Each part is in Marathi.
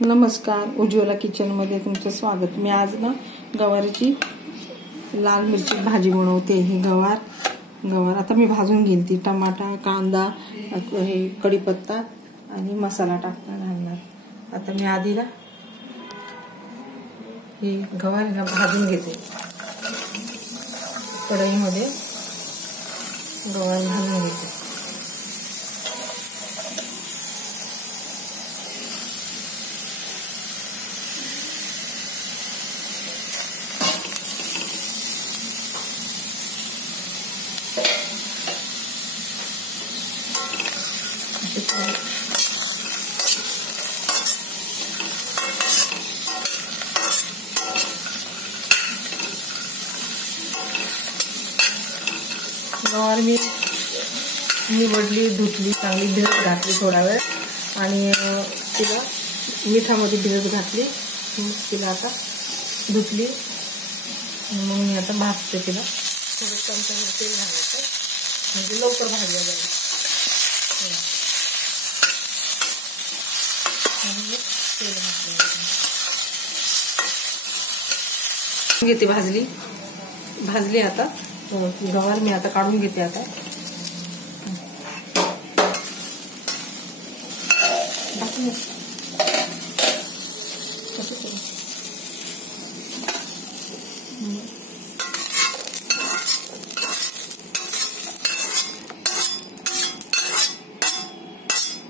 नमस्कार, उज्ज्वला किचनमध्ये तुमचं स्वागत। मी आज ना गवारीची लाल मिरची भाजी बनवते। ही गवार आता मी भाजून घेईल। ती टमाटा, कांदा, हे कढीपत्ता आणि मसाला घालणार। आता मी आधी ना ही गवार भाजून घेते। कढईमध्ये गवार भाजून घेते। गवार मी निवडली, धुतली, चांगली भिजत घातली थोडा वेळ आणि तिला मिठामध्ये भिजत घातली। तिला आता धुतली, मग मी आता भाजते तिला। थोडं चमच्यावर तेल घालायचं म्हणजे लवकर भाजल्या जाईल। तेल घातलं घेते, भाजली आता गवार मी आता काढून घेते। आता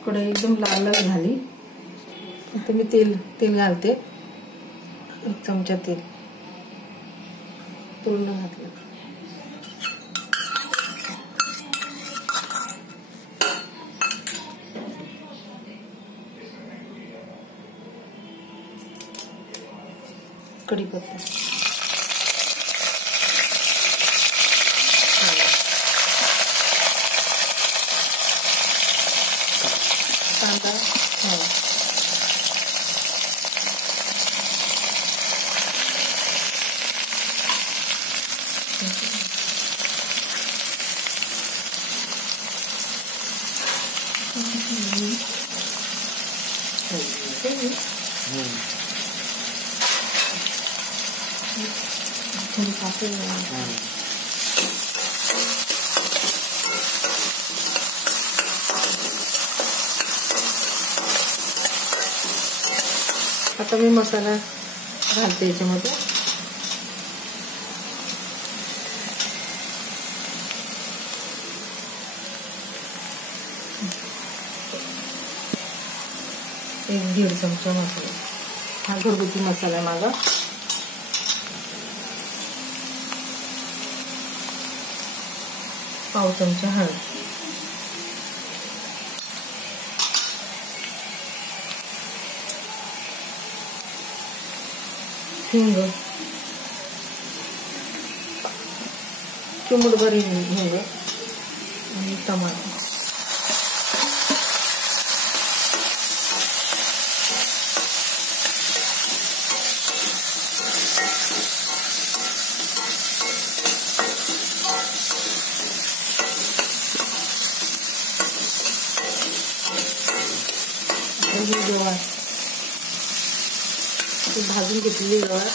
कढई एकदम लाल लाल झाली। आता मी तेल घालते। 1 चमचा तेल पूर्ण घातलं। कढीपत्ता, कांदा, आता मी मसाला घालते याच्यामध्ये। एक 1.5 चमचा मसाला, हा घरगुती मसाला आहे माझा। पाव चमचा हळद, हिंग, चिमूटभर हिंग आणि टमाटर। गवार भाजून घेतलेली गवार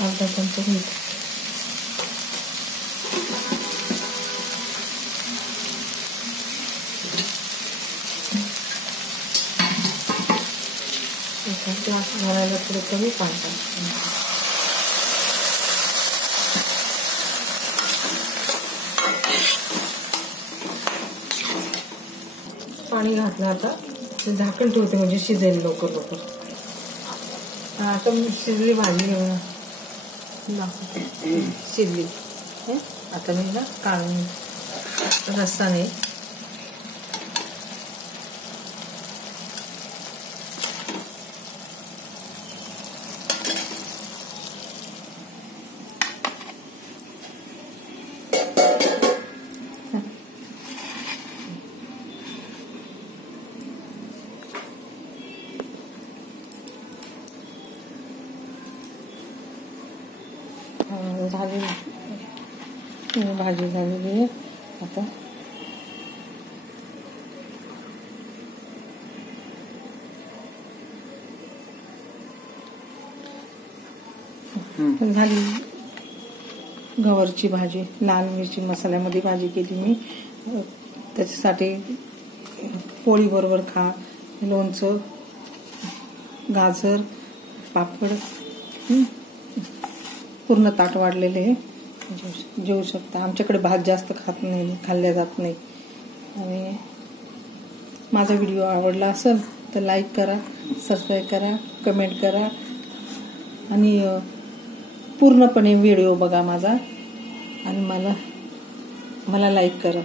अर्धा चमचा मीठ, ग्लास भरायला थोडं कमी पाणी, पाणी घातलं। आता झाकण ठेवते म्हणजे शिजेल लवकर। आता शिजली भाजी, शिजली। आता मी ना काढून रस्सा नाही. झाली भाजी झालेली आहे. आता झाली गवारची भाजी. लाल मिरची मसाल्यामध्ये भाजी केली मी. त्याच्यासाठी पोळी बरोबर खा. लोणचं, गाजर, पापड, पूर्ण ताट वाढलेले आहे. जेवू शकता. आमच्याकडे भात जास्त खाल्ल्या जात नाही. आणि माझा व्हिडिओ आवडला असेल तर लाईक करा, सबस्क्राईब करा, कमेंट करा आणि पूर्णपणे व्हिडिओ बघा माझा आणि मला लाईक करा.